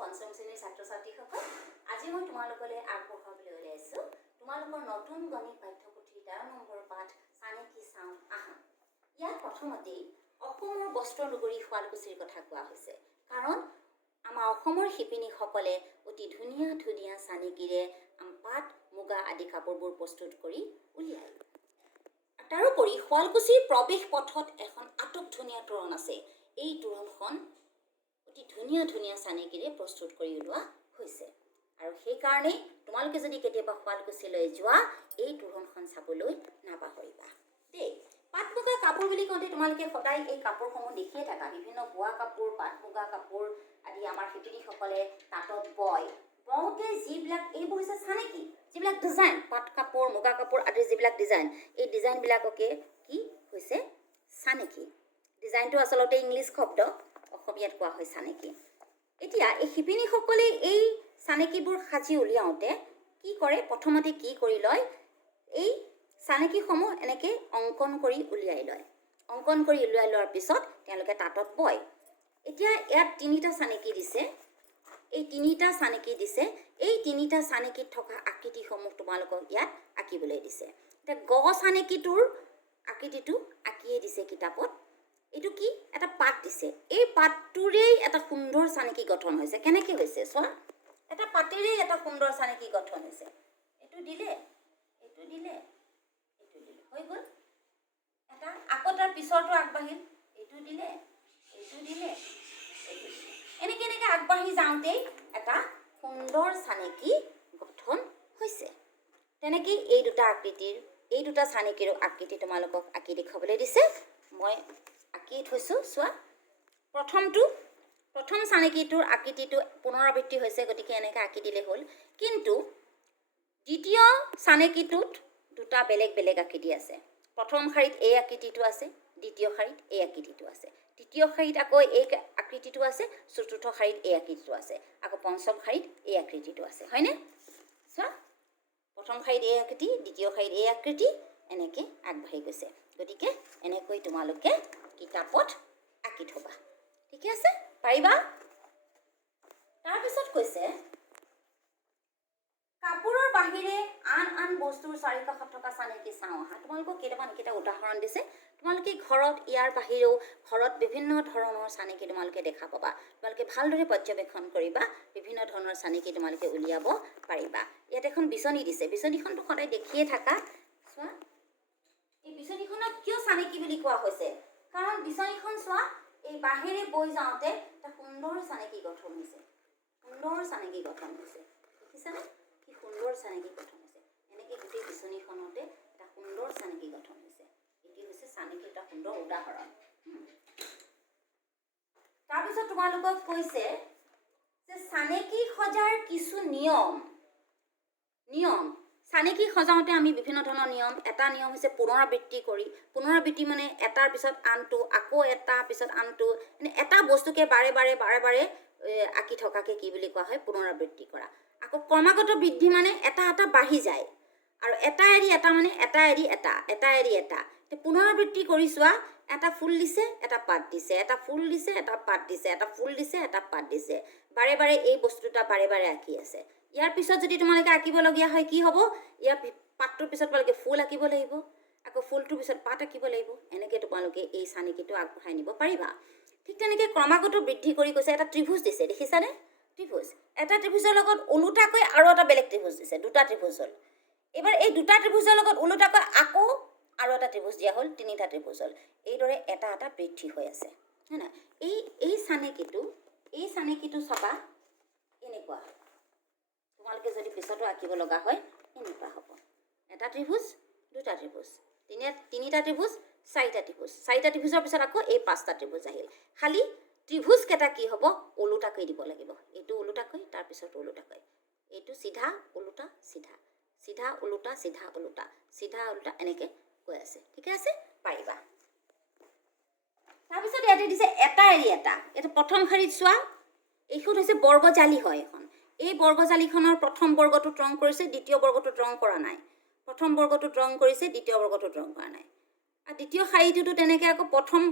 পঞ্চম শ্ৰেণীৰ ছাত্ৰ ছাত্ৰীসকল আজি মই তোমালোকলৈ আগবঢ়াবলৈ ওলাইছোঁ তোমালোকৰ নতুন গণিত পাঠ্যপুথিৰ 13 নম্বৰ পাঠ চানেকি চাওঁ আহা। ইয়াত প্ৰথমতেই অসমৰ বস্ত্ৰ নগৰী শুৱালকুছিৰ কথা কোৱা হৈছে কাৰণ আমাৰ অসমৰ শিপিনীসকলে অতি ধুনীয়া ধুনীয়া চানেকিৰে পাট মুগা আদি কাপোৰবোৰ প্ৰস্তুত কৰি উলিয়ায়। তাৰোপৰি শুৱালকুছিৰ প্ৰৱেশ পথত এখন আটক ধুনীয়া তোৰণ আছে। এই তোৰণখন অতি ধুনীয়া ধুনীয়া চানেকিৰে প্ৰস্তুত কৰি উলিওৱা হৈছে আৰু সেইকাৰণে তোমালোকে যদি কেতিয়াবা শুৱালকুছিলৈ যোৱা এই তোৰণখন চাবলৈ নাপাহৰিবা দেই। পাট মুগা কাপোৰ বুলি কওঁতে তোমালোকে সদায় এই কাপোৰসমূহ দেখিয়ে থাকা। বিভিন্ন বোৱা কাপোৰ পাট মুগা কাপোৰ আদি আমাৰ শিপিনীসকলে তাঁতত বয়। বওঁতে যিবিলাক এইবোৰ হৈছে চানেকি, যিবিলাক ডিজাইন পাট কাপোৰ মুগা কাপোৰ আদিৰ যিবিলাক ডিজাইন, এই ডিজাইনবিলাককে কি হৈছে চানেকি। ডিজাইনটো আচলতে ইংলিছ শব্দ, অসমীয়াত কোৱা হয় চানেকি। এতিয়া এই শিপিনীসকলে এই চানেকিবোৰ সাজি উলিয়াওঁতে কি কৰে, প্ৰথমতে কি কৰি লয়, এই চানেকিসমূহ এনেকৈ অংকন কৰি উলিয়াই লয়। অংকন কৰি উলিয়াই লোৱাৰ পিছত তেওঁলোকে তাঁতত বয়। এতিয়া ইয়াত তিনিটা চানেকি দিছে, এই তিনিটা চানেকি দিছে। এই তিনিটা চানেকিত থকা আকৃতিসমূহ তোমালোকক ইয়াত আঁকিবলৈ দিছে। এতিয়া গ চানেকিটোৰ আকৃতিটো আঁকিয়ে দিছে কিতাপত। এইটো কি, এটা পাত দিছে। এই পাতটোৰেই এটা সুন্দৰ চানেকি গঠন হৈছে। কেনেকৈ হৈছে চোৱা, এটা পাতেৰেই এটা সুন্দৰ চানেকি গঠন হৈছে। এইটো দিলে, এইটো দিলে, এইটো দিলে, হৈ গ'ল এটা। আকৌ তাৰ পিছৰটো আগবাঢ়িল, এইটো দিলে, এইটো দিলে, এইটো দিলে, এনেকৈ এনেকৈ আগবাঢ়ি যাওঁতেই এটা সুন্দৰ চানেকি গঠন হৈছে। তেনেকেই এই দুটা আকৃতিৰ, এই দুটা চানেকিৰো আকৃতি তোমালোকক আঁকি দেখুৱাবলৈ দিছে। মই আঁকি থৈছোঁ চোৱা। প্ৰথম চানেকিটোৰ আকৃতিটো পুনৰাবৃত্তি হৈছে, গতিকে এনেকৈ আঁকি দিলে হ'ল। কিন্তু দ্বিতীয় চানেকিটোত দুটা বেলেগ বেলেগ আকৃতি আছে। প্ৰথম শাৰীত এই আকৃতিটো আছে, দ্বিতীয় শাৰীত এই আকৃতিটো আছে, তৃতীয় শাৰীত আকৌ এই আকৃতিটো আছে, চতুৰ্থ শাৰীত এই আকৃতিটো আছে, আকৌ পঞ্চম শাৰীত এই আকৃতিটো আছে, হয়নে? চোৱা, প্ৰথম শাৰীত এই আকৃতি, দ্বিতীয় শাৰীত এই আকৃতি, এনেকৈ আগবাঢ়ি গৈছে। গতিকে এনেকৈ তোমালোকে কিতাপত আঁকি থবা, ঠিকে আছে, পাৰিবা? তাৰপিছত কৈছে কাপোৰৰ বাহিৰে আন আন বস্তুৰ চাৰিকাষত থকা চানেকি চাওঁ আহা। তোমালোকক কেইটা উদাহৰণ দিছে। তোমালোকে ঘৰত ইয়াৰ বাহিৰেও ঘৰত বিভিন্ন ধৰণৰ চানেকি তোমালোকে দেখা পাবা। তোমালোকে ভালদৰে পৰ্যবেক্ষণ কৰিবা, বিভিন্ন ধৰণৰ চানেকি তোমালোকে উলিয়াব পাৰিবা। ইয়াত এখন বিচনী দিছে, বিচনীখনটো সদায় দেখিয়ে থাকা। চোৱা, এই বিচনীখনক কিয় চানেকি বুলি কোৱা হৈছে? কাৰণ বিচনীখন চোৱা, এই বাহিৰে বৈ যাওঁতে এটা সুন্দৰ চানেকি গঠন হৈছে, সুন্দৰ চানেকি গঠন হৈছে, দেখিছানে? কি সুন্দৰ চানেকি গঠন হৈছে। এনেকৈ গোটেই বিচনীখনতে এটা সুন্দৰ চানেকি গঠন হৈছে। এটি হৈছে চানেকি এটা সুন্দৰ উদাহৰণ। তাৰপিছত তোমালোকক কৈছে যে চানেকি সজাৰ কিছু নিয়ম। চানেকি সজাওঁতে আমি বিভিন্ন ধৰণৰ নিয়ম, এটা নিয়ম হৈছে পুনৰাবৃত্তি কৰি। পুনৰাবৃত্তি মানে এটাৰ পিছত আনটো, আকৌ এটা পিছত আনটো, মানে এটা বস্তুকে বাৰে বাৰে আঁকি থকাকে কি বুলি কোৱা হয়, পুনৰাবৃত্তি কৰা। আকৌ ক্ৰমাগত বৃদ্ধি মানে এটা এটা বাঢ়ি যায়, আৰু এটা এৰি এটা মানে এটা এৰি এটা, এটা এৰি এটা। পুনৰাবৃত্তি কৰি চোৱা, এটা ফুল দিছে, এটা পাত দিছে, এটা ফুল দিছে, এটা পাত দিছে, এটা ফুল দিছে, এটা পাত দিছে, বাৰে বাৰে এই বস্তুটা বাৰে বাৰে আঁকি আছে। ইয়াৰ পিছত যদি তোমালোকে আঁকিবলগীয়া হয় কি হ'ব, ইয়াৰ পাতটোৰ পিছত তোমালোকে ফুল আঁকিব লাগিব, আকৌ ফুলটোৰ পিছত পাত আঁকিব লাগিব। এনেকৈ তোমালোকে এই চানেকিটো আগবঢ়াই নিব পাৰিবা। ঠিক তেনেকৈ ক্ৰমাগত বৃদ্ধি কৰি কৈছে, এটা ত্ৰিভুজ দিছে, দেখিছানে? ত্ৰিভুজ, এটা ত্ৰিভুজৰ লগত ওলোটাকৈ আৰু এটা বেলেগ ত্ৰিভুজ দিছে, দুটা ত্ৰিভুজ হ'ল। এইবাৰ এই দুটা ত্ৰিভুজৰ লগত ওলোটাকৈ আকৌ আৰু এটা ত্ৰিভুজ দিয়া হ'ল, তিনিটা ত্ৰিভুজ হ'ল। এইদৰে এটা এটা বৃদ্ধি হৈ আছে, হয় নাই? এই চানেকিটো চাবা, এনেকুৱা হয়। তোমালোকে যদি পিছতো আঁকিব লগা হয় এনেকুৱা হ'ব। এটা ত্ৰিভুজ, দুটা ত্ৰিভুজ, তিনিটা ত্ৰিভুজ, চাৰিটা ত্ৰিভুজ, চাৰিটা ত্ৰিভুজৰ পিছত আকৌ এই পাঁচটা ত্ৰিভুজ আহিল। খালি ত্ৰিভুজকেইটা কি হ'ব, ওলোটাকৈ দিব লাগিব। এইটো ওলোটাকৈ, তাৰপিছত ওলোটাকৈ, এইটো চিধা ওলোটা চিধা, চিধা ওলোটা চিধা ওলোটা, চিধা ওলোটা, এনেকৈ কৈ আছে, ঠিকে আছে, পাৰিবা। তাৰপিছত ইয়াতে দিছে এটা এৰি এটা। এইটো প্ৰথম শাৰীত চোৱা, এইখন হৈছে বৰ্গজালি হয় এখন। এই বৰ্গজালিখনৰ প্ৰথম বৰ্গটোত ৰং কৰিছে, দ্বিতীয় বৰ্গটোত ৰং কৰা নাই। প্ৰথম বৰ্গটোত ৰং কৰিছে, দ্বিতীয় বৰ্গটোত ৰং কৰা নাই। আৰু দ্বিতীয় শাৰীটোতো তেনেকৈ আকৌ প্ৰথম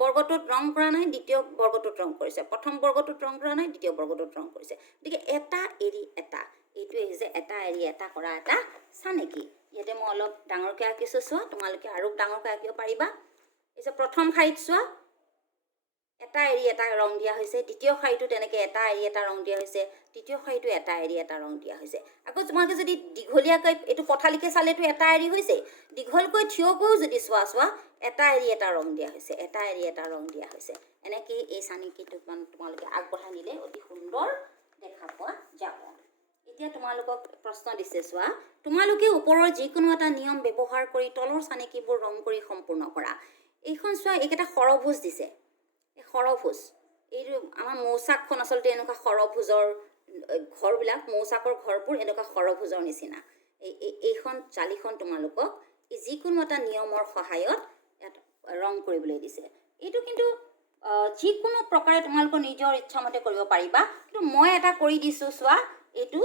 বৰ্গটোত ৰং কৰা নাই, দ্বিতীয় বৰ্গটোত ৰং কৰিছে, প্ৰথম বৰ্গটোত ৰং কৰা নাই, দ্বিতীয় বৰ্গটোত ৰং কৰিছে। গতিকে এটা এৰি এটা, এইটোৱে হৈছে এটা এৰি এটা কৰা এটা চানেকি। ইয়াতে মই অলপ ডাঙৰকৈ আঁকিছোঁ, চোৱা, তোমালোকে আৰু ডাঙৰকৈ আঁকিব পাৰিবা। এই যে প্ৰথম শাৰীত চোৱা, এটা এৰি এটা ৰং দিয়া হৈছে, দ্বিতীয় শাৰীটো তেনেকৈ এটা এৰি এটা ৰং দিয়া হৈছে, তৃতীয় শাৰীটো এটা এৰি এটা ৰং দিয়া হৈছে। আকৌ তোমালোকে যদি দীঘলীয়াকৈ এইটো পথালিকৈ চালেতো এটা এৰি হৈছে, দীঘলকৈ থিয়কৈও যদি চোৱা এটা এৰি এটা ৰং দিয়া হৈছে, এটা এৰি এটা ৰং দিয়া হৈছে। এনেকৈ এই চানেকিটো তোমালোকে আগবঢ়াই নিলে অতি সুন্দৰ দেখা পোৱা যাব। এতিয়া তোমালোকক প্ৰশ্ন দিছে, চোৱা, তোমালোকে ওপৰৰ যিকোনো এটা নিয়ম ব্যৱহাৰ কৰি তলৰ চানেকিবোৰ ৰং কৰি সম্পূৰ্ণ কৰা। এইখন চোৱা, এইকেইটা সৰভোজ দিছে, এই সৰভোজ, এইটো আমাৰ মৌচাকখন আচলতে এনেকুৱা সৰভোজৰ ঘৰবিলাক, মৌচাকৰ ঘৰবোৰ এনেকুৱা সৰভোজৰ নিচিনা। এইখন জালিখন তোমালোকক এই যিকোনো এটা নিয়মৰ সহায়ত ইয়াত ৰং কৰিবলৈ দিছে। এইটো কিন্তু যিকোনো প্ৰকাৰে তোমালোকৰ নিজৰ ইচ্ছামতে কৰিব পাৰিবা, কিন্তু মই এটা কৰি দিছোঁ, চোৱা, এইটো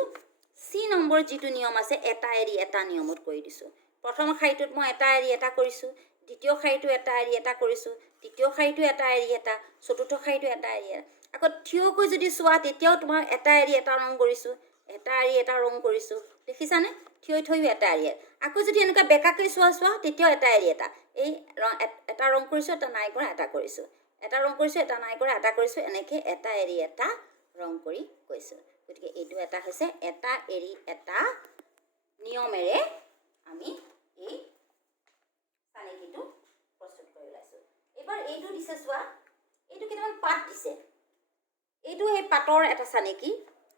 চি নম্বৰ যিটো নিয়ম আছে, এটা এৰি এটা নিয়মত কৰি দিছোঁ। প্ৰথম শাৰীটোত মই এটা এৰি এটা কৰিছোঁ, দ্বিতীয় শাৰীটো এটা এৰি এটা কৰিছোঁ, তৃতীয় শাৰীটো এটা এৰি এটা, চতুৰ্থ শাৰীটো এটা এৰি এটা। আকৌ থিয়কৈ যদি চোৱা, তেতিয়াও তোমাৰ এটা এৰি এটা ৰং কৰিছোঁ, এটা এৰি এটা ৰং কৰিছোঁ, দেখিছানে? থৈও এটা এৰি। আকৌ যদি এনেকুৱা বেকাকৈ চোৱা, তেতিয়াও এটা এৰি এটা, এই এটা ৰং কৰিছোঁ, এটা নাই কৰা, এটা কৰিছোঁ, এটা ৰং কৰিছোঁ, এটা নাই কৰা, এটা কৰিছোঁ, এনেকৈ এটা এৰি এটা ৰং কৰি কৈছোঁ। গতিকে এইটো এটা হৈছে এটা এৰি এটা নিয়মেৰে আমি এই চানেকিটো প্ৰস্তুত কৰি ওলাইছোঁ। এইবাৰ এইটো দিছে, চোৱা, এইটো কেইটামান পাত দিছে, এইটো সেই পাতৰ এটা চানেকি,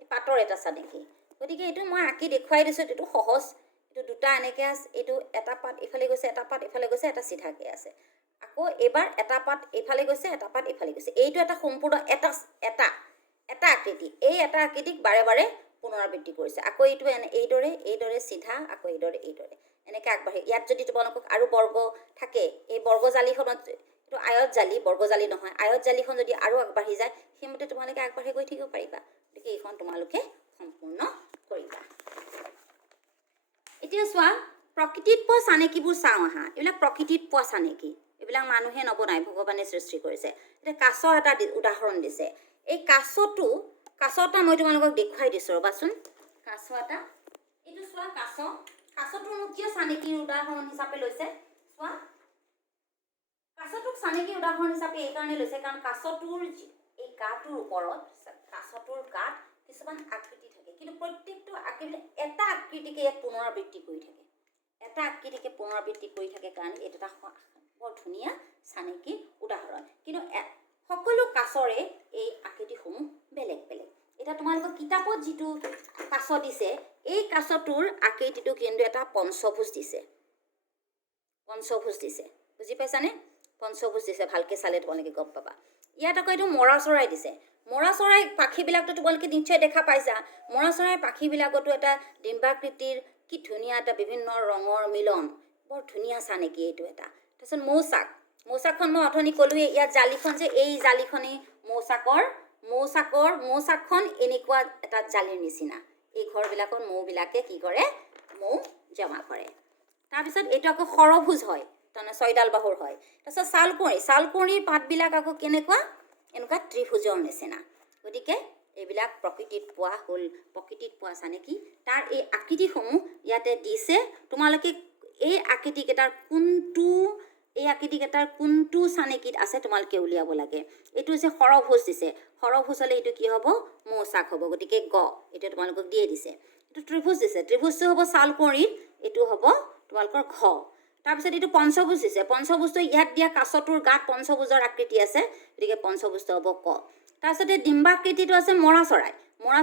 এই পাতৰ এটা চানেকি। গতিকে এইটো মই আঁকি দেখুৱাই দিছোঁ, এইটো সহজ, এইটো দুটা এনেকৈ আছে, এইটো এটা পাত এইফালে গৈছে, এটা পাত এইফালে গৈছে, এটা চিধাকৈ আছে। আকৌ এইবাৰ এটা পাত এইফালে গৈছে, এটা পাত এইফালে গৈছে। এইটো এটা সম্পূৰ্ণ এটা আকৃতি, এই এটা আকৃতিক বাৰে বাৰে পুনৰাবৃত্তি কৰিছে। আকৌ এইটো এইদৰে চিধা, আকৌ এইদৰে এনেকৈ আগবাঢ়ি। ইয়াত যদি তোমালোকক আৰু বৰ্গ থাকে, এই বৰ্গ জালিখনত, এইটো আয়ত জালি, বৰ্গ জালি নহয়, আয়ত জালিখন যদি আৰু আগবাঢ়ি যায়, সেইমতে তোমালোকে আগবাঢ়ি গৈ থাকিব পাৰিবা। গতিকে এইখন তোমালোকে সম্পূৰ্ণ কৰিবা। এতিয়া চোৱা, প্ৰকৃতিত পোৱা চানেকিবোৰ চাওঁ আহা। এইবিলাক প্ৰকৃতিত পোৱা চানেকি, এইবিলাক মানুহে নবনাই, ভগৱানে সৃষ্টি কৰিছে। এতিয়া কাছৰ এটা উদাহৰণ দিছে। এই কাছ এটা মই তোমালোকক দেখুৱাই দিছোঁ, ৰ'বাচোন। কাছ এটা, এইটো চোৱা, কাছটোনো কিয় চানেকিৰ উদাহৰণ হিচাপে লৈছে? চোৱা, কাছটোক চানেকিৰ উদাহৰণ হিচাপে এইকাৰণে লৈছে, কাৰণ কাছটোৰ এই গাটোৰ ওপৰত, কাছটোৰ গাত কিছুমান আকৃতি থাকে, কিন্তু প্ৰত্যেকটো আকৃতি এটা আকৃতিকে ইয়াত পুনৰাবৃত্তি কৰি থাকে, এটা আকৃতিকে পুনৰাবৃত্তি কৰি থাকে কাৰণে এইটো এটা বৰ ধুনীয়া চানেকিৰ উদাহৰণ। কিন্তু সকলো কাছৰে এই আকৃতিসমূহ বেলেগ বেলেগ। এতিয়া তোমালোকৰ কিতাপত যিটো কাছ দিছে, এই কাছটোৰ আকৃতিটো কিন্তু এটা পঞ্চভুজ দিছে, বুজি পাইছানে? পঞ্চভুজ দিছে, ভালকৈ চালে তোমালোকে গম পাবা। ইয়াত আকৌ এইটো মৰা চৰাই দিছে। মৰা চৰাই পাখীবিলাকতো তোমালোকে নিশ্চয় দেখা পাইছা। মৰা চৰাই পাখীবিলাকতো এটা ডিম্বাকৃতিৰ কি ধুনীয়া এটা বিভিন্ন ৰঙৰ মিলন, বৰ ধুনীয়া চানেকি এইটো এটা। তাৰপিছত মৌচাকখন মই অথনি ক'লোৱেই, ইয়াত জালিখন যে, এই জালিখনেই মৌচাকখন এনেকুৱা এটা জালিৰ নিচিনা। এই ঘৰবিলাকত মৌবিলাকে কি কৰে? মৌ জমা কৰে। তাৰপিছত এইটো আকৌ সৰভোজ হয়, তাৰমানে 6ডাল বাহুৰ হয়। তাৰপিছত ছালকুঁৱৰীৰ পাতবিলাক আকৌ কেনেকুৱা? এনেকুৱা ত্ৰিভুজৰ নিচিনা। গতিকে এইবিলাক প্ৰকৃতিত পোৱা চানেকি। তাৰ এই আকৃতিসমূহ ইয়াতে দিছে। তোমালোকে এই আকৃতিকেইটাৰ কোনটো চানেকিত আছে তোমালোকে উলিয়াব লাগে। এইটো হৈছে সৰভোজ দিছে, সৰভোজ হ'লে এইটো কি হ'ব? মৌচাক হ'ব। গতিকে এইটো তোমালোকক দিয়ে দিছে। এইটো ত্ৰিভুজ দিছে, ত্ৰিভুজটো হ'ব ছালকুঁৱৰীত, এইটো হ'ব তোমালোকৰ ঘ। তাৰপিছত এইটো পঞ্চভুজ দিছে, পঞ্চভুজটো ইয়াত দিয়া কাছটোৰ গাত পঞ্চভুজৰ আকৃতি আছে, গতিকে পঞ্চভুজটো হ'ব ক। তাৰপিছতে ডিম্বাকৃতিটো আছে মৰা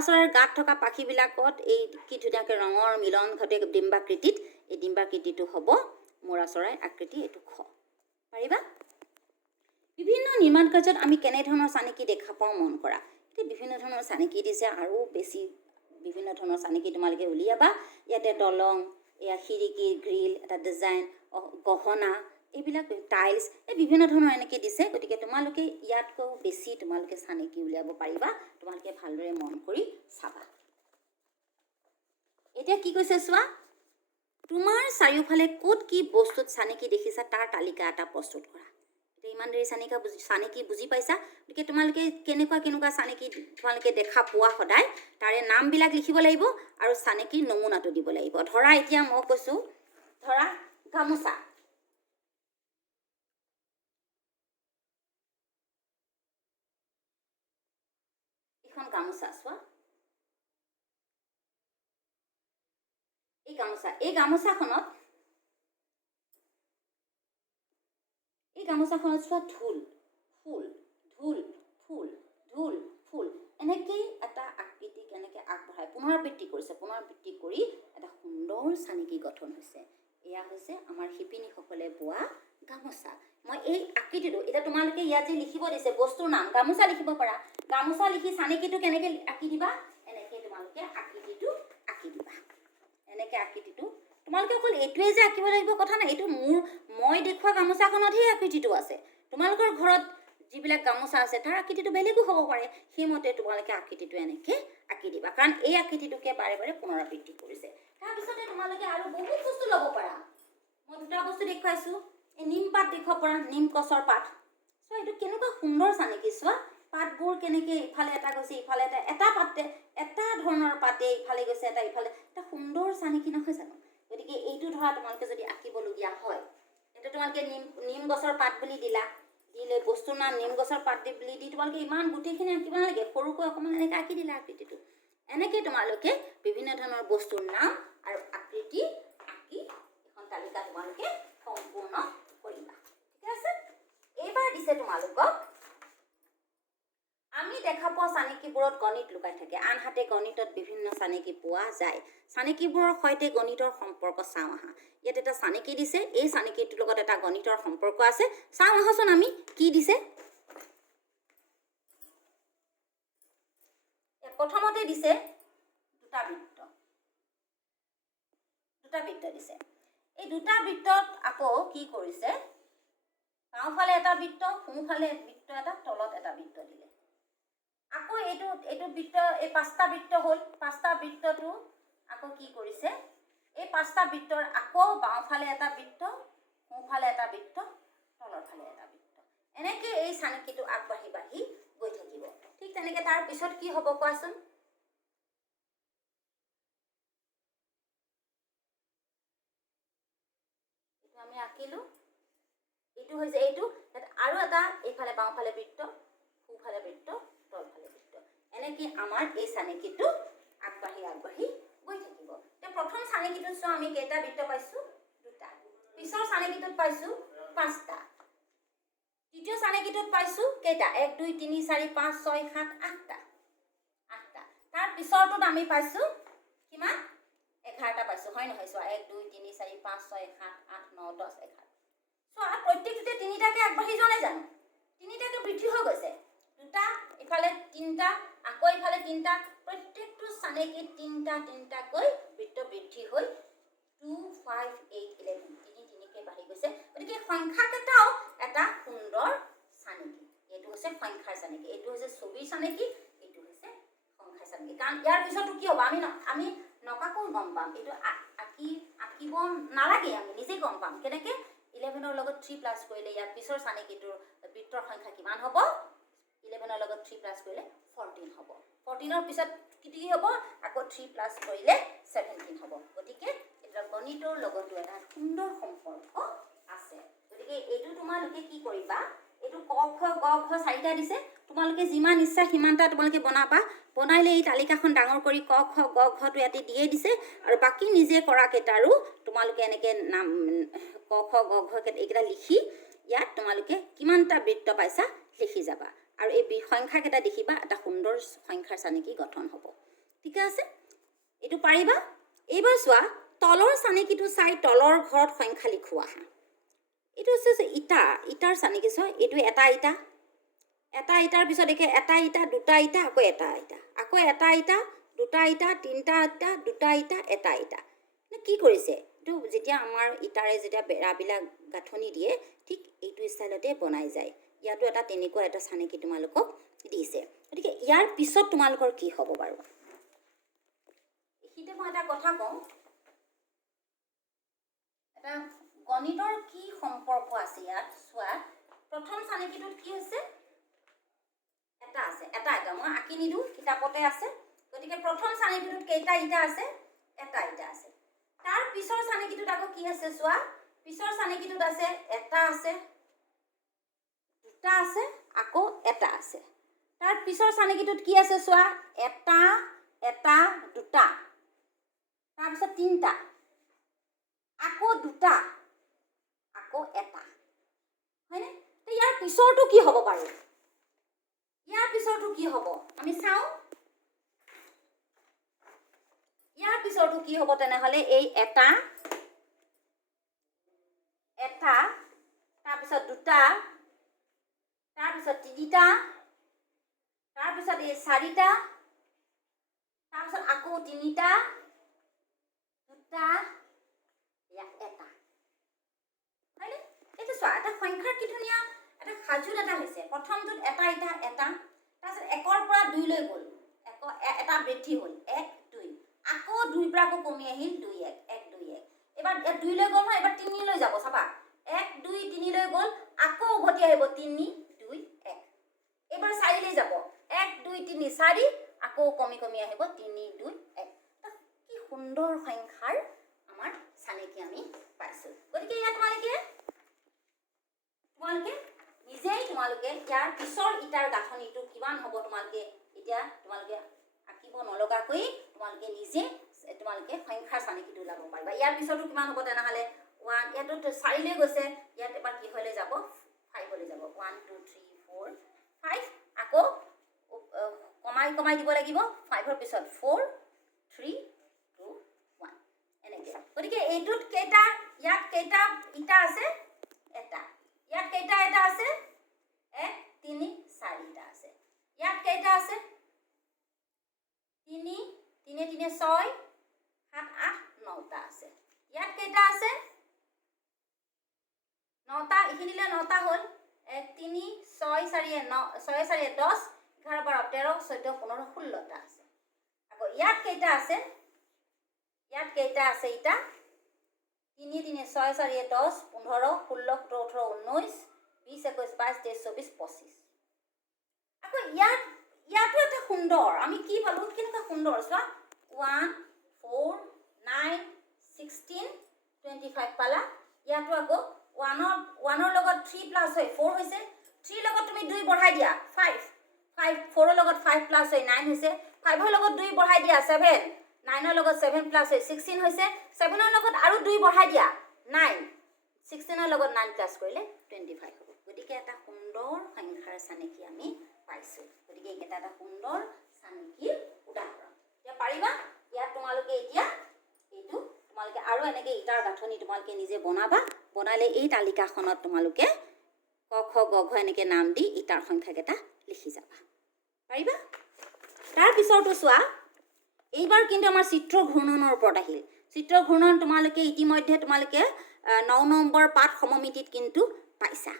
চৰাইৰ গাত থকা পাখীবিলাকত এই কি ধুনীয়াকৈ ৰঙৰ মিলন ঘটে ডিম্বাকৃতিত, এই ডিম্বাকৃতিটো হ'ব মৰা চৰাইৰ আকৃতি, এইটো খ। পাৰিবা? বিভিন্ন নিৰ্মাণ কাৰ্যত আমি কেনেধৰণৰ চানেকি দেখা পাওঁ মন কৰা। এতিয়া বিভিন্ন ধৰণৰ চানেকি দিছে, আৰু বেছি বিভিন্ন ধৰণৰ চানেকি তোমালোকে উলিয়াবা। ইয়াতে দলং, এয়া খিৰিকীৰ গ্ৰিল, এটা ডিজাইন, গহনা, এইবিলাক টাইলছ, এই বিভিন্ন ধৰণৰ এনেকৈ দিছে। গতিকে তোমালোকে ইয়াতকৈ বেছি তোমালোকে চানেকি উলিয়াব পাৰিবা, তোমালোকে ভালদৰে মন কৰি চাবা। এতিয়া কি কৈছে চোৱা, তোমাৰ চাৰিওফালে ক'ত কি বস্তুত চানেকি দেখিছা তাৰ তালিকা এটা প্ৰস্তুত কৰা। এতিয়া ইমান দেৰি চানেকি বুজি পাইছা, গতিকে তোমালোকে কেনেকুৱা কেনেকুৱা চানেকি তোমালোকে দেখা পোৱা সদায় তাৰে নামবিলাক লিখিব লাগিব আৰু চানেকিৰ নমুনাটো দিব লাগিব। ধৰা এতিয়া মই কৈছোঁ, ধৰা গামোচা। এখন গামোচা চোৱা, এই গামোচাখনত চোৱা ঢোল, ফুল, ঢোল, ফুল, ঢোল, ফুল, এনেকেই এটা আকৃতি কেনেকৈ আগবঢ়াই পুনৰাবৃত্তি কৰিছে, পুনৰাবৃত্তি কৰি এটা সুন্দৰ চানেকি গঠন হৈছে। এয়া হৈছে আমাৰ শিপিনীসকলে বোৱা গামোচা। মই এই আকৃতিটো এতিয়া তোমালোকে ইয়াত যে লিখিব দিছে বস্তুৰ নাম, গামোচা লিখিব পাৰা। গামোচা লিখি চানেকিটো কেনেকৈ আঁকি দিবা, এনেকৈ তোমালোকে আকৃতিটো আঁকি দিবা। এনেকৈ আকৃতিটো তোমালোকে অকল এইটোৱে যে আঁকিব লাগিব কথা নাই, এইটো মই দেখুওৱা গামোচাখনতহে আকৃতিটো আছে। তোমালোকৰ ঘৰত যিবিলাক গামোচা আছে তাৰ আকৃতিটো বেলেগো হ'ব পাৰে, সেইমতে তোমালোকে আকৃতিটো এনেকৈ আঁকি দিবা, কাৰণ এই আকৃতিটোকে বাৰে বাৰে পুনৰাবৃত্তি কৰিছে। তাৰপিছতে তোমালোকে আৰু বহুত বস্তু ল'ব পাৰা। মই দুটা বস্তু দেখুৱাইছোঁ, এই নিম পাত দেখুৱাব পাৰা, নিম গছৰ পাত। চোৱা এইটো কেনেকুৱা সুন্দৰ চানেকি, চোৱা পাতবোৰ কেনেকৈ ইফালে এটা গৈছে ইফালে এটা পাতে এটা ধৰণৰ পাতে ইফালে গৈছে এটা ইফালে, এটা সুন্দৰ চানেকি নহয় জানো। গতিকে এইটো ধৰা তোমালোকে যদি আঁকিবলগীয়া হয়, এতিয়া তোমালোকে নিম গছৰ পাত বুলি দিলা, দিলে বস্তুৰ নাম নিম গছৰ পাত বুলি দি তোমালোকে ইমান গোটেইখিনি আঁকিব নালাগে, সৰুকৈ অকণমান এনেকৈ আঁকি দিলা আকৃতিটো। এনেকৈ তোমালোকে বিভিন্ন ধৰণৰ বস্তুৰ নাম আৰু আকৃতি আঁকি এখন তালিকা তোমালোকে সম্পূৰ্ণ কৰিবা। ঠিক আছে, এইবাৰ দিছে তোমালোকক আমি দেখা পোৱা চানেকিবোৰত গণিত লুকাই থাকে, আনহাতে গণিতত বিভিন্ন চানেকি পোৱা যায়। চানেকিবোৰৰ সৈতে গণিতৰ সম্পৰ্ক চাওঁ আহা। ইয়াত এটা চানেকি দিছে, এই চানেকিটোৰ লগত এটা গণিতৰ সম্পৰ্ক আছে। চাওঁ আহাচোন আমি কি দিছে। প্ৰথমতে দিছে দুটা বৃত্ত দিছে। এই দুটা বৃত্তত আকৌ কি কৰিছে, বাওঁফালে এটা বৃত্ত, সোঁফালে বৃত্ত এটা, তলত এটা বৃত্ত দিলে। আকৌ এইটো বৃত্ত, এই পাঁচটা বৃত্ত হ'ল, পাঁচটা বৃত্তটো আকৌ কি কৰিছে, এই পাঁচটা বৃত্তৰ আকৌ বাওঁফালে এটা বৃত্ত, সোঁফালে এটা বৃত্ত, তলৰ ফালে এটা বৃত্ত, এনেকৈ এই চানেকিটো আগবাঢ়ি বাঢ়ি গৈ থাকিব। ঠিক তেনেকৈ তাৰ পিছত কি হ'ব কোৱাচোন। এইটো আমি আঁকিলোঁ, এইটো হৈছে এইটো, আৰু এটা এইফালে বাওঁফালে বৃত্ত, সোঁফালে বৃত্ত, তলফালে বৃত্ত, এনেকৈ আমাৰ এই চানেকিটো আগবাঢ়ি গৈ থাকিব। এতিয়া প্ৰথম চানেকিটোত চোৱা আমি কেইটা বৃত্ত পাইছোঁ, দুটা। পিছৰ চানেকিটোত পাইছোঁ পাঁচটা। তৃতীয় চানেকিটোত পাইছোঁ কেইটা, 1 2 3 4 5 6 7 8টা। তাৰ পিছৰটোত আমি পাইছোঁ কিমান, 11টা পাইছোঁ, হয় নহয়। চোৱা 1 2 3 4 5 6 7 8 9 10 11। চোৱা প্ৰত্যেকটোতে তিনিটাকৈ আগবাঢ়ি যোৱা নাই জানো, তিনিটাকৈ বৃদ্ধি হৈ গৈছে। দুটা, ইফালে তিনিটা, আকৌ ইফালে তিনিটা, প্ৰত্যেকটো চানেকিত তিনিটাকৈ বৃত্ত বৃদ্ধি হৈ 2 5 8 11 তিনিকৈ বাঢ়ি গৈছে। গতিকে সংখ্যাকেইটাও এটা সুন্দৰ চানেকি। এইটো হৈছে সংখ্যাৰ চানেকি, এইটো হৈছে ছবিৰ চানেকি, এইটো হৈছে সংখ্যাৰ চানেকি। কাৰণ ইয়াৰ পিছতো কি হ'ব, আমি নকাকৈ গম পাম, এইটো আঁকিব নালাগে, আমি নিজেই গম পাম। কেনেকৈ, 11ৰ লগত 3 প্লাছ কৰিলে ইয়াৰ পিছৰ চানেকিটোৰ বৃত্তৰ সংখ্যা কিমান হ'ব, 11ৰ লগত 3 প্লাছ কৰিলে 14 হ'ব। 14ৰ পিছত কি হ'ব, আকৌ 3 প্লাছ কৰিলে 17 হ'ব। গতিকে এটা গণিতৰ লগতো এটা সুন্দৰ সম্পৰ্ক আছে। গতিকে এইটো তোমালোকে কি কৰিবা, এইটো ক খ গ ঘ 4টা দিছে, তোমালোকে যিমান ইচ্ছা সিমানটা তোমালোকে বনাবা। বনাইলে এই তালিকাখন ডাঙৰ কৰি ক খ গ ঘটো ইয়াতে দিয়ে দিছে, আৰু বাকী নিজে কৰা কেইটাৰো তোমালোকে এনেকৈ নাম ক খ গ ঘ এইকেইটা লিখি ইয়াত তোমালোকে কিমানটা বৃত্ত পাইছা লিখি যাবা, আৰু এই সংখ্যাকেইটা দেখিবা, এটা সুন্দৰ সংখ্যাৰ চানেকি গঠন হ'ব। ঠিক আছে, এইটো পাৰিবা। এইবাৰ চোৱা তলৰ চানেকিটো চাই তলৰ ঘৰত সংখ্যা লিখোৱা। এইটো হৈছে ইটাৰ চানেকি। চোৱা এইটো এটা ইটাৰ পিছত দেখে এটা ইটা, দুটা ইটা, আকৌ এটা ইটা, আকৌ এটা ইটা, দুটা ইটা, তিনিটা ইটা, দুটা ইটা, এটা ইটা। কি কৰিছে, এইটো যেতিয়া আমাৰ ইটাৰে যেতিয়া বেৰাবিলাক গাঁথনি দিয়ে, ঠিক এইটো ষ্টাইলতে বনাই যায়। ইয়াতো এটা তেনেকুৱা এটা চানেকি তোমালোকক দিছে। গতিকে ইয়াৰ পিছত তোমালোকৰ কি হ'ব বাৰু, এইখিনিতে মই এটা কথা কওঁ, এটা গণিতৰ কি সম্পৰ্ক আছে ইয়াত চোৱা প্ৰথম চানেকিটোত কি হৈছে এটা আছে এটা মই আঁকি নিদিওঁ কিতাপতে আছে গতিকে প্ৰথম চানেকিটোত কেইটা ইটা আছে এটা ইটা আছে তাৰ পিছৰ চানেকিটোত আকৌ কি আছে চোৱা পিছৰ চানেকিটোত আছে এটা আছে দুটা আছে আকৌ এটা আছে তাৰ পিছৰ চানেকিটোত কি আছে চোৱা এটা এটা দুটা তাৰপিছত তিনিটা আকৌ দুটা আকৌ এটা হয়নে তো ইয়াৰ পিছৰটো কি হ'ব বাৰু ইয়াৰ পিছৰটো কি হ'ব আমি চাওঁ ইয়াৰ পিছৰটো কি হ'ব তেনেহ'লে এই এটা এটা তাৰপিছত দুটা তাৰপিছত তিনিটা তাৰপিছত এই চাৰিটা তাৰপিছত আকৌ তিনিটা দুটা এটা হয়নে এইটো চোৱা এটা সংখ্যাৰ কি ধুনীয়া এটা সাজুল এটা হৈছে প্ৰথমটোত এটা ইটা এটা তাৰপিছত একৰ পৰা দুইলৈ গ'ল এটা বৃদ্ধি হ'ল এক দুই আকৌ দুইৰ পৰা আকৌ কমি আহিল দুই এক এক দুই এক এবাৰ দুইলৈ গ'ল নহয় এবাৰ তিনিলৈ যাব চাবা এক দুই তিনিলৈ গ'ল আকৌ উভতি আহিব তিনি দুই এক এবাৰ চাৰিলৈ যাব এক দুই তিনি চাৰি আকৌ কমি কমি আহিব তিনি দুই এক কি সুন্দৰ সংখ্যাৰ আমাৰ চানেকি আমি পাইছোঁ গতিকে ইয়াত তোমালোকে নিজেই তোমালোকে ইয়াৰ পিছৰ ইটাৰ গাঁথনিটো কিমান হ'ব তোমালোকে এতিয়া তোমালোকে আঁকিব নলগাকৈ তোমালোকে নিজে তোমালোকে সংখ্যাৰ চানেকিটো ওলাব পাৰিবা ইয়াৰ পিছৰটো কিমান হ'ব তেনেহ'লে ওৱান ইয়াতো চাৰিলৈ গৈছে ইয়াত এবাৰ কিহলৈ যাব ফাইভলৈ যাব 1 2 3 4 5 আকৌ কমাই দিব লাগিব ফাইভৰ পিছত 4 3 2 1 এনেকৈ গতিকে এইটোত কেইটা ইয়াত কেইটা ইটা আছে এটা ইয়াত কেইটা এটা আছে 1 3 4টা আছে ইয়াত কেইটা আছে 3 3 3 6 7 8 9টা আছে ইয়াত কেইটা আছে 9টা এইখিনিলে 9টা হ'ল 1 3 6 4 9 6 4 10 11 12 13 14 15 16টা আছে আকৌ ইয়াত কেইটা আছে এটা 3 3 6 4 10 15 16 17 18 19 20 21 22 23 24 25 আকৌ ইয়াতো এটা সুন্দৰ আমি কি পালো কেনেকুৱা সুন্দৰ চোৱা 1 4 9 16 25 পালা ইয়াতো আকৌ 1 ৰ লগত 3 প্লাস হয় 4 হৈছে 3 লগত তুমি 2 বঢ়াই দিয়া 5 4 ৰ লগত 5 প্লাস হয় 9 হৈছে 5 ৰ লগত 2 বঢ়াই দিয়া 7 9 ৰ লগত 7 প্লাস হয় 16 হৈছে 7 ৰ লগত আৰু 2 বঢ়াই দিয়া 9 16 ৰ লগত 9 প্লাস কৰিলে 25 হ'ব গতিকে এটা সুন্দৰ সংখ্যাৰ চানেকি আমি পাইছো গতিকে এটা এটা সুন্দৰ চানেকিৰ উদাহৰণ এতিয়া পাৰিবা ইয়াত তোমালোকে এতিয়া এইটো তোমালোকে আৰু এনেকৈ ইটাৰ গাঁথনি তোমালোকে নিজে বনাবা বনালে এই তালিকাখনত তোমালোকে ক খ গ ঘ এনেকৈ নাম দি ইটাৰ সংখ্যাকেইটা লিখি যাবা পাৰিবা তাৰ পিছৰটো চোৱা এইবাৰ কিন্তু আমাৰ চিত্ৰ ঘূৰ্ণনৰ ওপৰত আহিল চিত্ৰ ঘূৰ্ণন তোমালোকে ইতিমধ্যে তোমালোকে 9 নম্বৰ পাঠ সমমিতিত কিন্তু পাইছা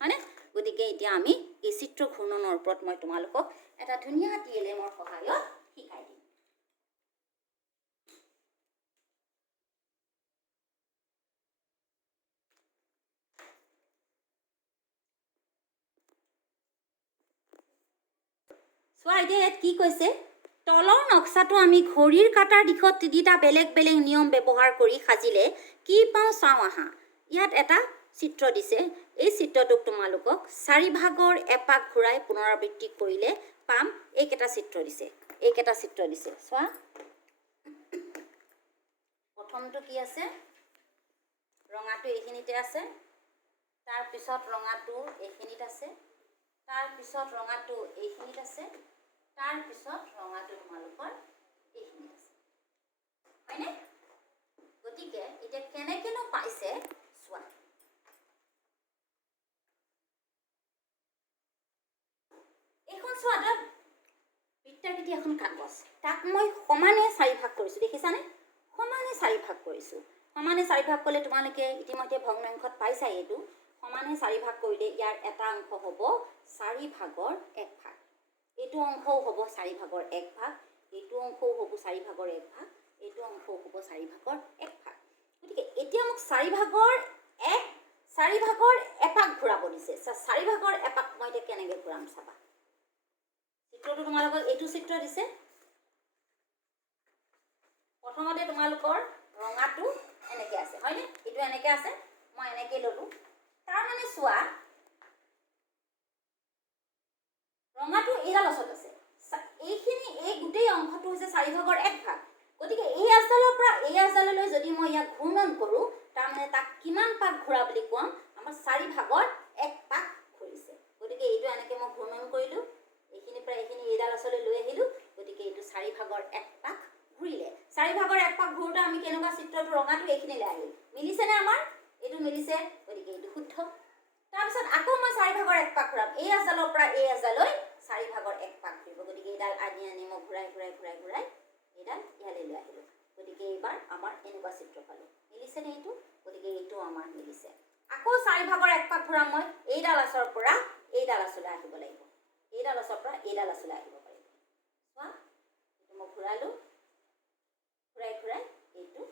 হয়নে গতিকে এতিয়া আমি এই চিত্ৰ ঘূৰ্ণনৰ ওপৰত মই তোমালোকক এটা ধুনীয়া টিএলএমৰ সহায়ত শিকাই দিম চোৱা এতিয়া ইয়াত কি কৈছে তলৰ নক্সাটো আমি ঘড়ীৰ কাটাৰ দিশত তিনিটা বেলেগ বেলেগ নিয়ম ব্যৱহাৰ কৰি সাজিলে কি পাওঁ চাওঁ আহা ইয়াত এটা চিত্ৰ দিছে এই চিত্ৰটোক তোমালোকক 4 ভাগৰ এপাক ঘূৰাই পুনৰাবৃত্তি কৰিলে পাম এইকেইটা চিত্ৰ দিছে চোৱা প্ৰথমটো কি আছে ৰঙাটো এইখিনিতে আছে তাৰ পিছত ৰঙাটো এইখিনিত আছে তাৰ পিছত ৰঙাটো এইখিনিত আছে তাৰ পিছত ৰঙাটো তোমালোকৰ এইখিনিত আছে হয়নে গতিকে এতিয়া কেনেকেনো পাইছে চোৱা এইখন চোৱা বৃত্তাকৃতি এখন কাগজ তাক মই সমানে 4 ভাগ কৰিছোঁ দেখিছানে সমানে 4 ভাগ কৰিছোঁ সমানে 4 ভাগ কৰিলে তোমালোকে ইতিমধ্যে ভগ্নাংশত পাইছাই এইটো সমানে 4 ভাগ কৰিলে ইয়াৰ এটা অংশ হ'ব 4 ভাগৰ 1 ভাগ এইটো অংশও হ'ব 4 ভাগৰ 1 ভাগ এইটো অংশও হ'ব 4 ভাগৰ 1 ভাগ এইটো অংশও হ'ব 4 ভাগৰ 1 ভাগ গতিকে এতিয়া মোক 4 ভাগৰ এপাক ঘূৰাব দিছে। 4 ভাগৰ এপাক মই এতিয়া কেনেকৈ ঘূৰাম চাবা। চিত্ৰটো তোমালোকক এইটো চিত্ৰ দিছে। প্ৰথমতে তোমালোকৰ ৰঙাটো এনেকৈ আছে হয়নে, এইটো এনেকৈ আছে, মই এনেকৈ ল'লোঁ। তাৰ মানে চোৱা ৰঙাটো এইডাল ওচৰত আছে, এইখিনি এই গোটেই অংশটো হৈছে 4 ভাগৰ 1 ভাগ। গতিকে এই আঁচডালৰ পৰা এই আঁচডাললৈ যদি মই ইয়াক ঘূৰ্ণন কৰোঁ, তাৰমানে তাক কিমান পাক ঘূৰা বুলি কোৱাম, আমাৰ 4 ভাগৰ 1 পাক ঘূৰিছে। গতিকে এইটো এনেকৈ মই ঘূৰ্ণন কৰিলোঁ, এইখিনিৰ পৰা এইখিনি এইডাল আঁচলৈ লৈ আহিলোঁ। গতিকে এইটো 4 ভাগৰ 1 পাক ঘূৰিলে। 4 ভাগৰ 1 পাক ঘূৰোঁতে আমি কেনেকুৱা চিত্ৰটো ৰঙাটো এইখিনিলৈ আহিল, মিলিছেনে আমাৰ? এইটো মিলিছে, গতিকে এইটো শুদ্ধ। তাৰপিছত আকৌ মই 4 ভাগৰ 1 পাক ঘূৰাম, এই আঁচডালৰ পৰা এই আঁচডালৈ 4 ভাগৰ 1 পাক ঘূৰিব। গতিকে এইডাল আনি মই ঘূৰাই এইডাল ইয়ালৈ লৈ আহিলোঁ। গতিকে এইবাৰ আমাৰ এনেকুৱা চিত্ৰ পালোঁ, মিলিছেনে এইটো? গতিকে এইটো আমাৰ মিলিছে। আকৌ 4 ভাগৰ 1 পাক ঘূৰাম মই এইডাল আঁচৰ পৰা এইডাল আঁচলৈ আহিব লাগিব, এইডাল আঁচৰ পৰা এইডাল আঁচলৈ আহিব পাৰিব। চোৱা এইটো মই ঘূৰালোঁ, ঘূৰাই এইটো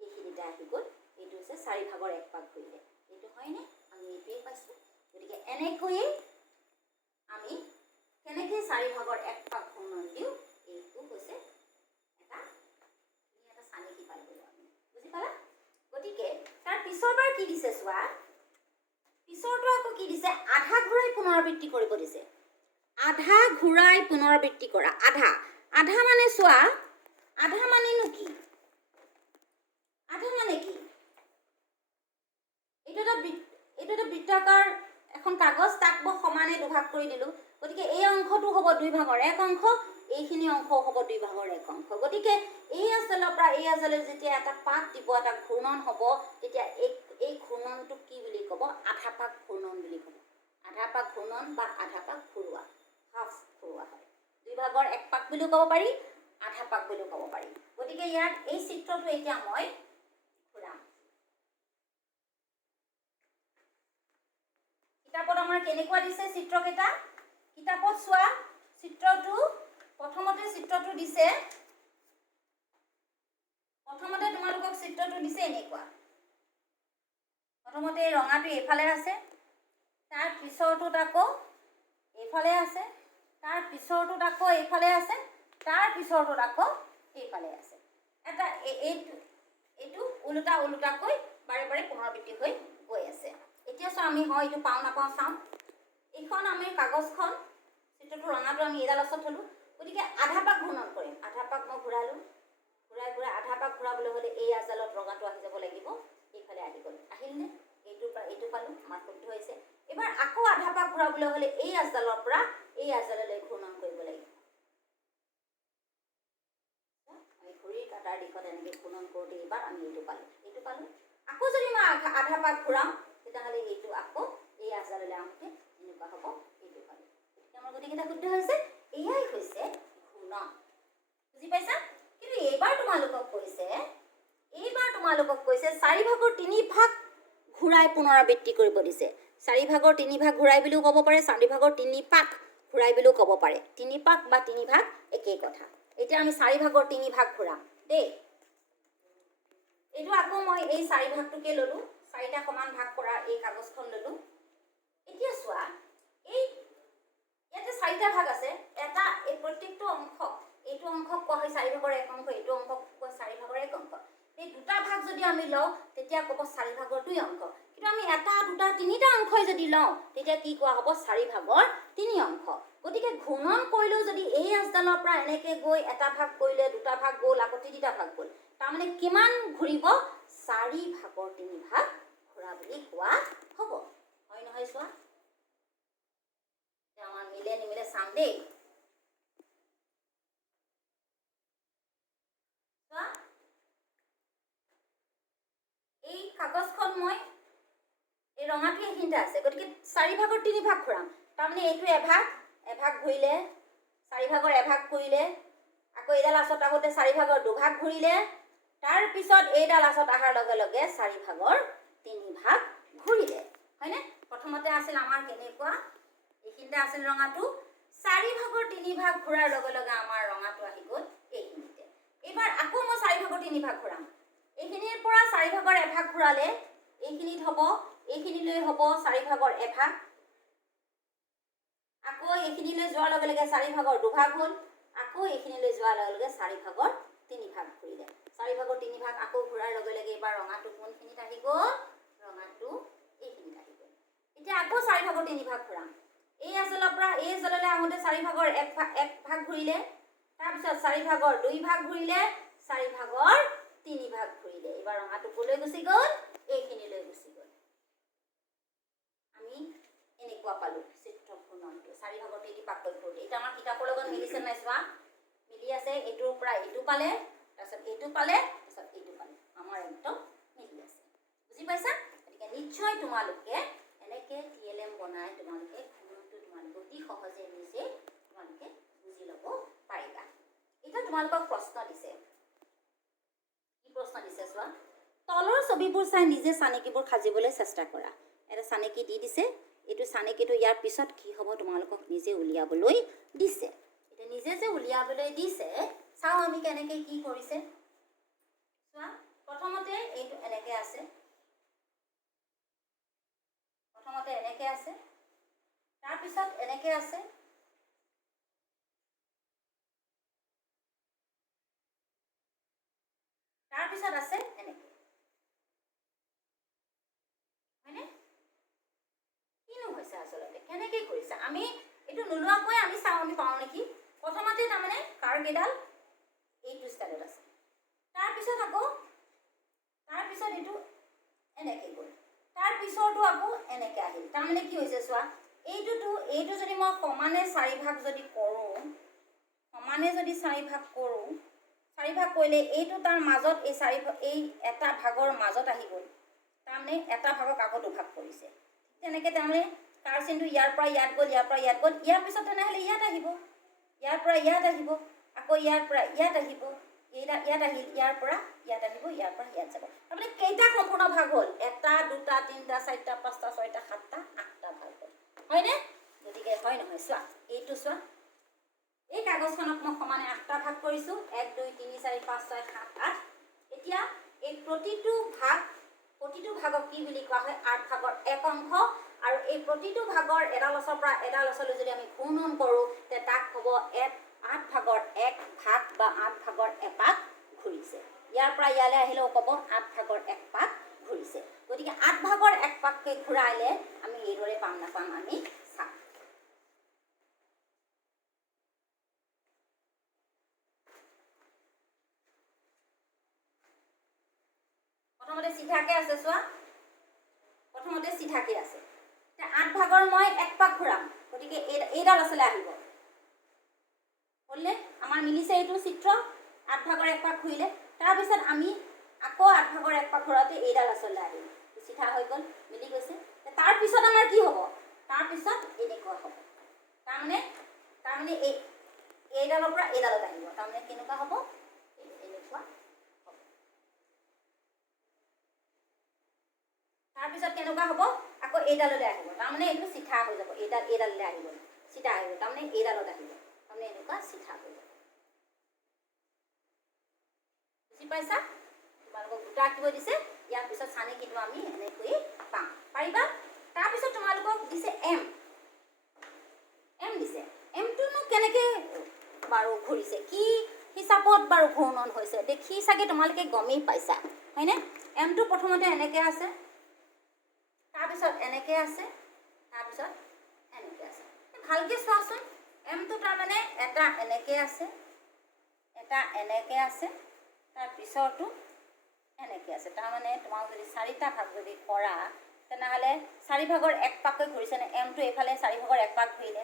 এইখিনিতে আহি গ'ল। এইটো হৈছে 4 ভাগৰ 1 পাক ঘূৰিলে। এইটো হয়নে? আমি এইটোৱেই পাইছোঁ। গতিকে এনেকৈয়ে আমি কেনেকৈ 4 ভাগৰ 1 পাক ঘূৰ্ণন দিওঁ, এইটো হৈছে এটা চানেকি পালোঁ আমি, বুজি পালা? গতিকে তাৰ পিছৰবাৰ কি দিছে চোৱা, পিছৰটো আকৌ কি দিছে, আধা ঘূৰাই পুনৰাবৃত্তি কৰিব দিছে। আধা ঘূৰাই পুনৰাবৃত্তি কৰা। আধা মানে চোৱা, আধা মানেনো কি? আধা মানে কি? এইটো এটা বৃত্তাকাৰ এখন কাগজ, তাক মই সমানে দুভাগ কৰি দিলোঁ। গতিকে এই অংশটো হ'ব 2 ভাগৰ 1 অংশ, এইখিনি অংশও হ'ব 2 ভাগৰ 1 অংশ। গতিকে এই আঁচডালৰ পৰা এই আঁচডালৈ যেতিয়া এটা পাক দিব, এটা ঘূৰ্ণন হ'ব, তেতিয়া এই ঘূৰ্ণনটোক কি বুলি ক'ব? আধা পাক ঘূৰ্ণন বুলি ক'ব। আধা পাক ঘূৰ্ণন বা আধা পাক ঘূৰোৱা, হাফ ঘূৰোৱা হয়। 2 ভাগৰ 1 পাক বুলিও ক'ব পাৰি, আধা পাক বুলিও ক'ব পাৰি। গতিকে ইয়াত এই চিত্ৰটো এতিয়া মই ঘূৰাম। কিতাপত আমাৰ কেনেকুৱা দিছে চিত্ৰকেইটা? কিতাপত চোৱা চিত্ৰটো, প্ৰথমতে চিত্ৰটো দিছে, প্ৰথমতে তোমালোকক চিত্ৰটো দিছে এনেকুৱা। প্ৰথমতে ৰঙাটো এইফালে আছে, তাৰ পিছৰটোত আকৌ এইফালে আছে, তাৰ পিছৰটোত আকৌ এইফালে আছে, তাৰ পিছৰটোত আকৌ এইফালে আছে। এটা এইটো ওলোটাকৈ বাৰে পুনৰাবৃত্তি হৈ গৈ আছে। এতিয়া চোৱা আমি হয় এইটো পাওঁ নাপাওঁ চাওঁ। এইখন আমি কাগজখন, চিত্ৰটো ৰঙাটো আমি এইডাল ওচৰত থলোঁ। গতিকে আধা পাক ঘূৰ্ণন কৰিম। আধা পাক মই ঘূৰালোঁ, ঘূৰাই আধা পাক ঘূৰাবলৈ হ'লে এই আঁচডালত ৰঙাটো আহি যাব লাগিব, এইফালে আহি গ'ল। আহিলনে? এইটোৰ পৰা এইটো পালোঁ, আমাৰ শুদ্ধ হৈছে। এবাৰ আকৌ আধা পাক ঘূৰাবলৈ হ'লে এই আঁচডালৰ পৰা এই আঁচডাললৈ ঘূৰ্ণন কৰিব লাগিব। আমি ঘড়ীৰ কাটাৰ দিশত এনেকৈ ঘূৰ্ণন কৰোঁতে এইবাৰ আমি এইটো পালোঁ। আকৌ যদি মই আধা পাক ঘূৰাওঁ, তেতিয়াহ'লে এইটো আকৌ এই আঁচডাললৈ আহোঁতে এনেকুৱা হ'ব, এইটো পালোঁ। আমাৰ গোটেইকেইটা শুদ্ধ হৈছে। এয়াই হৈছে ঘূৰ্ণন, বুজি পাইছা? কিন্তু এইবাৰ তোমালোকক কৈছে 4 ভাগৰ 3 ভাগ ঘূৰাই পুনৰাবৃত্তি কৰিব দিছে। 4 ভাগৰ 3 ভাগ ঘূৰাই বুলিও ক'ব পাৰে, 4 ভাগৰ 3 পাক ঘূৰাই বুলিও ক'ব পাৰে। 3 পাক বা 3 ভাগ একেই কথা। এতিয়া আমি 4 ভাগৰ 3 ভাগ ঘূৰাম দেই। এইটো আকৌ মই এই 4 ভাগটোকে ল'লোঁ, 4টা সমান ভাগ কৰা এই কাগজখন ল'লোঁ। এতিয়া চোৱা, ইয়াতে 4টা ভাগ আছে। এটা এই প্ৰত্যেকটো অংশক, এইটো অংশক কোৱা হয় 4 ভাগৰ 1 অংশ, এইটো অংশক কোৱা 4 ভাগৰ 1 অংশ। এই দুটা ভাগ যদি আমি লওঁ, তেতিয়া ক'ব 4 ভাগৰ 2 অংশ। কিন্তু আমি এটা, দুটা, 3টা অংশই যদি লওঁ, তেতিয়া কি কোৱা হ'ব? 4 ভাগৰ 3 অংশ। গতিকে ঘূৰ্ণন কৰিলেও যদি এই আঁচডালৰ পৰা এনেকৈ গৈ এটা ভাগ কৰিলে, দুটা ভাগ গ'ল, আকৌ 3টা ভাগ গ'ল, তাৰমানে কিমান ঘূৰিব? 4 ভাগৰ 3 ভাগ ঘূৰা বুলি কোৱা হ'ব। হয় নহয় চোৱা? আমাৰ মিলে নিমিলে চাম দেই। চোৱা, এই কাগজখন মই এই ৰঙাটো এইখিনিতে আছে। গতিকে 4 ভাগৰ 3 ভাগ ঘূৰাম, তাৰমানে এইটো এভাগ ঘূৰিলে, 4 ভাগৰ এভাগ ঘূৰিলে, আকৌ এইডাল আঁচত আহোঁতে 4 ভাগৰ 2 ভাগ ঘূৰিলে, তাৰপিছত এইডাল আঁচত অহাৰ লগে লগে 4 ভাগৰ 3 ভাগ ঘূৰিলে। হয়নে? প্ৰথমতে আছিল আমাৰ কেনেকুৱা, এইখিনিতে আছিল ৰঙাটো, 4 ভাগৰ 3 ভাগ ঘূৰাৰ লগে লগে আমাৰ ৰঙাটো আহি গ'ল এইখিনিতে। এইবাৰ আকৌ মই 4 ভাগৰ 3 ভাগ ঘূৰাম। এইখিনিৰ পৰা 4 ভাগৰ এভাগ ঘূৰালে এইখিনিত হ'ব, এইখিনিলৈ হ'ব 4 ভাগৰ এভাগ। আকৌ এইখিনিলৈ যোৱাৰ লগে লগে 4 ভাগৰ দুভাগ হ'ল। আকৌ এইখিনিলৈ যোৱাৰ লগে লগে 4 ভাগৰ 3 ভাগ ঘূৰিলে। 4 ভাগৰ 3 ভাগ আকৌ ঘূৰাৰ লগে লগে এবাৰ ৰঙাটো কোনখিনিত আহি গ'ল? ৰঙাটো এইখিনিত আহি গ'ল। এতিয়া আকৌ 4 ভাগৰ 3 ভাগ ঘূৰাম। এই আজলৰ পৰা এই জললৈ আহোঁতে 4 ভাগৰ এক ভাগ ঘূৰিলে, তাৰপিছত 4 ভাগৰ 2 ভাগ ঘূৰিলে, 4 ভাগৰ 3 ভাগ ঘূৰিলে। এবাৰ ৰঙাটো ক'লৈ গুচি গ'ল? এইখিনিলৈ গুচি গ'ল। আমি এনেকুৱা পালোঁ চিত্ৰ ঘূৰ্ণনটো 4 ভাগৰ 3 ভাগকৈ ঘূৰিলে। এতিয়া আমাৰ কিতাপৰ লগত মিলিছে নাই চোৱা? মিলি আছে। এইটোৰ পৰা এইটো পালে, তাৰপিছত এইটো পালে, তাৰপিছত এইটো পালে। আমাৰ একদম মিলি আছে। বুজি পাইছা? গতিকে নিশ্চয় তোমালোকে এনেকৈ TLM বনাই তোমালোকে ঘূৰ্ণনটো তোমালোকে অতি সহজে নিজে তোমালোকে বুজি ল'ব পাৰিবা। এতিয়া তোমালোকক প্ৰশ্ন দিছে। কি প্ৰশ্ন দিছে চোৱা? তলৰ ছবিবোৰ চাই নিজে চানেকিবোৰ সাজিবলৈ চেষ্টা কৰা। এটা চানেকি দি দিছে। এইটো চানেকিটো ইয়াৰ পিছত কি হ'ব তোমালোকক নিজে উলিয়াবলৈ দিছে। এতিয়া নিজে যে উলিয়াবলৈ দিছে, চাওঁ আমি কেনেকৈ কি কৰিছে। চোৱা, প্ৰথমতে এইটো এনেকৈ আছে, প্ৰথমতে এনেকৈ আছে, তাৰপিছত এনেকৈ আছে, তাৰপিছত আছে এনেকৈ। হয়নে? কিনো হৈছে আচলতে? কেনেকৈ কৰিছে? আমি এইটো নোলোৱাকৈ আমি চাওঁ, আমি পাওঁ নেকি? প্ৰথমতে তাৰমানে কাৰ্ভকেইডাল এইটো ষ্টাইলত আছে, তাৰপিছত আকৌ তাৰপিছত এইটো এনেকৈ গ'ল, তাৰপিছৰটো আকৌ এনেকৈ আহিল। তাৰমানে কি হৈছে চোৱা, এইটো যদি মই সমানে 4 ভাগ যদি কৰোঁ, সমানে যদি 4 ভাগ কৰোঁ, 4 ভাগ কৰিলে এইটো তাৰ মাজত এই এটা ভাগৰ মাজত আহি গ'ল। তাৰমানে এটা ভাগক আকৌ দুভাগ কৰিছে। তেনেকৈ তাৰমানে তাৰ চিনটো ইয়াৰ পৰা ইয়াত গ'ল, ইয়াৰ পৰা ইয়াত গ'ল, ইয়াৰ পিছত তেনেহ'লে ইয়াত আহিব, ইয়াৰ পৰা ইয়াত আহিব, আকৌ ইয়াৰ পৰা ইয়াত আহিব, ইয়াত আহিল, ইয়াৰ পৰা ইয়াত আহিব, ইয়াৰ পৰা ইয়াত যাব। তাৰমানে কেইটা সম্পূৰ্ণ ভাগ হ'ল? 1 2 3 4 5 6 7 8টা ভাগ হ'ল। হয়নে? গতিকে হয় নহয়? চোৱা, এইটো চোৱা, এই কাগজখনক মই সমানে 8টা ভাগ কৰিছোঁ। 1 2 3 4 5 6 7 8। এতিয়া এই প্ৰতিটো ভাগক কি বুলি কোৱা হয়? 8 ভাগৰ 1 অংশ। আৰু এই প্ৰতিটো ভাগৰ এডাল অচৰ পৰা এডাল অচলৈ যদি আমি ঘূৰ্ণন কৰোঁ, তে তাক হ'ব 8 ভাগৰ 1 ভাগ বা 8 ভাগৰ এপাক ঘূৰিছে। ইয়াৰ পৰা ইয়ালৈ আহিলেও ক'ব 8 ভাগৰ 1 পাক ঘূৰিছে। গতিকে 8 ভাগৰ 1 পাককৈ ঘূৰাইলে আমি এইদৰে পাম নাপাম আমি চাম। প্ৰথমতে চিধাকৈ আছে চোৱা, প্ৰথমতে চিধাকৈ আছে। 8 ভাগৰ মই 1 পাক ঘূৰাম, গতিকে এইডাল আচলতে আহিব। হ'লনে? আমাৰ মিলিছে এইটো চিত্ৰ। 8 ভাগৰ 1 পাক ঘূৰিলে, তাৰপিছত আমি আকৌ 8 ভাগৰ 1 পাক ঘূৰাওঁতে এইডাল আচলতে আহিল, চিধা হৈ গ'ল, মিলি গৈছে। তাৰপিছত আমাৰ কি হ'ব? তাৰপিছত এনেকুৱা হ'ব। তাৰমানে এইডালৰ পৰা এইডালত আহিব। তাৰমানে কেনেকুৱা হ'ব? এনেকুৱা হ'ব। তাৰপিছত কেনেকুৱা হ'ব? আকৌ এইডাললৈ আহিব। তাৰমানে এইটো চিধা হৈ যাব। এইডাললৈ আহিব, চিধা আহিব। তাৰমানে এইডালত আহিব, তাৰমানে এনেকুৱা চিধা হৈ যাব। বুজি পাইছা? তোমালোকক দুটা আঁকিব দিছে। ইয়াৰ পিছত চানেকিটো আমি এনেকৈয়ে পাম। পাৰিবা? তাৰপিছত তোমালোকক দিছে এম দিছে। এমটোনো কেনেকৈ বাৰু ঘূৰিছে, কি হিচাপত বাৰু ঘূৰ্ণন হৈছে দেখি চাগে তোমালোকে গমেই পাইছা। হয়নে? এমটো প্ৰথমতে এনেকৈ আছে, তাৰপিছত এনেকৈ আছে, তাৰপিছত এনেকৈ আছে। ভালকৈ চোৱাচোন, এমটো তাৰমানে এটা এনেকৈ আছে, এটা এনেকৈ আছে, তাৰপিছৰটো এনেকৈ আছে। তাৰমানে তোমাক যদি 4টা ভাগ যদি কৰা, তেনেহ'লে 4 ভাগৰ 1 পাককৈ ঘূৰিছেনে? এমটো এইফালে 4 ভাগৰ 1 পাক ঘূৰিলে,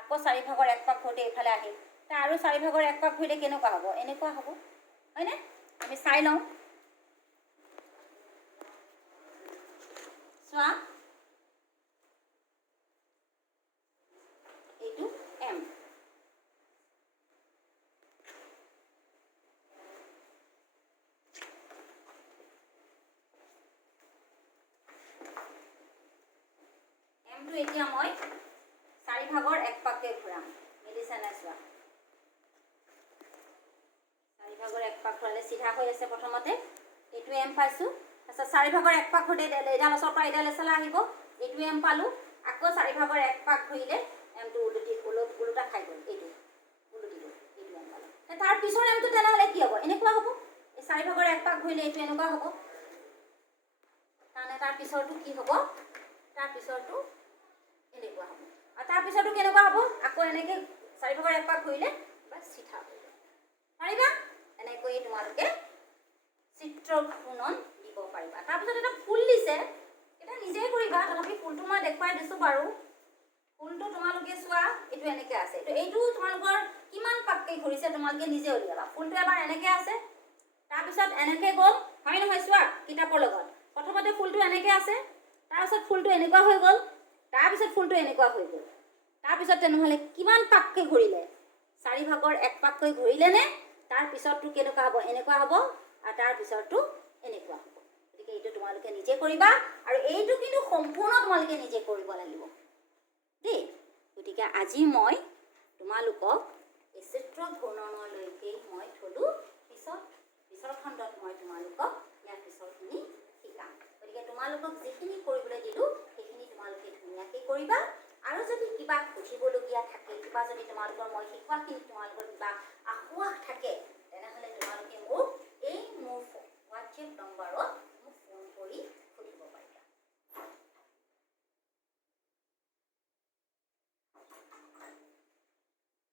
আকৌ 4 ভাগৰ 1 পাক ঘূৰোঁতে এইফালে আহিল। আৰু 4 ভাগৰ 1 পাক ঘূৰিলে কেনেকুৱা হ'ব? এনেকুৱা হ'ব। হয়নে? আমি চাই লওঁ। চোৱা, এইটো এম। এমটো এতিয়া মই 4 ভাগৰ 1 পাককৈ ঘূৰাম। মিলিছে নাই চোৱা? 4 ভাগৰ 1 পাক ঘূৰালে চিধা হৈ আছে প্ৰথমতে। এইটো এম পাইছোঁ। তাৰপিছত 4 ভাগৰ 1 পাক ঘূৰিলে এইডাল ওচৰৰ পৰা এইডাল এচালা আহিব, এইটো এম পালোঁ। আকৌ 4 ভাগৰ 1 পাক ঘূৰিলে এমটো ওলোটা খাই গ'ল, এইটো ওলোটিটো, এইটো এম পালোঁ। তাৰ পিছৰ এমটো তেনেহ'লে কি হ'ব? এনেকুৱা হ'ব। এই 4 ভাগৰ 1 পাক ঘূৰিলে এইটো এনেকুৱা হ'ব। তাৰমানে তাৰ পিছৰটো কি হ'ব? তাৰ পিছৰটো এনেকুৱা হ'ব। আৰু তাৰ পিছৰটো কেনেকুৱা হ'ব? আকৌ এনেকৈ 4 ভাগৰ 1 পাক ঘূৰিলে বা চিধা হৈ গ'ল। পাৰিবা? এনেকৈ তোমালোকে চিত্ৰ ঘূৰ্ণন দিব পাৰিবা। তাৰপিছত এটা ফুল দিছে, এটা নিজেই কৰিবা। তথাপি ফুলটো মই দেখুৱাই দিছোঁ বাৰু। ফুলটো তোমালোকে চোৱা, এইটো এনেকৈ আছে। এইটো তোমালোকৰ কিমান পাককৈ ঘূৰিছে তোমালোকে নিজে উলিয়াবা। ফুলটো এবাৰ এনেকৈ আছে, তাৰপিছত এনেকৈ গ'ল, হয় নহয়? চোৱা কিতাপৰ লগত। প্ৰথমতে ফুলটো এনেকৈ আছে, তাৰপিছত ফুলটো এনেকুৱা হৈ গ'ল, তাৰপিছত ফুলটো এনেকুৱা হৈ গ'ল। তাৰপিছত তেনেহ'লে কিমান পাককৈ ঘূৰিলে? 4 ভাগৰ 1 পাককৈ ঘূৰিলে নে? তাৰ পিছৰটো কেনেকুৱা হ'ব? এনেকুৱা হ'ব, আৰু তাৰ পিছৰটো এনেকুৱা হ'ব। গতিকে এইটো তোমালোকে নিজে কৰিবা, আৰু এইটো কিন্তু সম্পূৰ্ণ তোমালোকে নিজে কৰিব লাগিব দেই। গতিকে আজি মই তোমালোকক এই চিত্ৰ ঘূৰ্ণনলৈকেই মই থলোঁ। পিছৰ খণ্ডত মই তোমালোকক ইয়াৰ পিছৰখিনি শিকাম। গতিকে তোমালোকক যিখিনি কৰিবলৈ দিলোঁ সেইখিনি তোমালোকে ধুনীয়াকৈ কৰিবা। আৰু যদি কিবা সুধিবলগীয়া থাকে, কিবা যদি তোমালোকৰ মই শিকোৱাখিনি তোমালোকৰ কিবা আসোঁৱাহ থাকে, তেনেহ'লে তোমালোকে মোক এই মোৰ হোৱাটছএপ নম্বৰত মোক ফোন কৰি সুধিব পাৰিবা।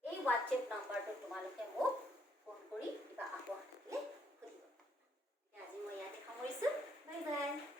এই হোৱাটছএপ নম্বৰটোত তোমালোকে মোক ফোন কৰি কিবা আসোঁৱাহ থাকিলে সুধিব। আজি মই ইয়াতে সামৰিছোঁ। Bye bye.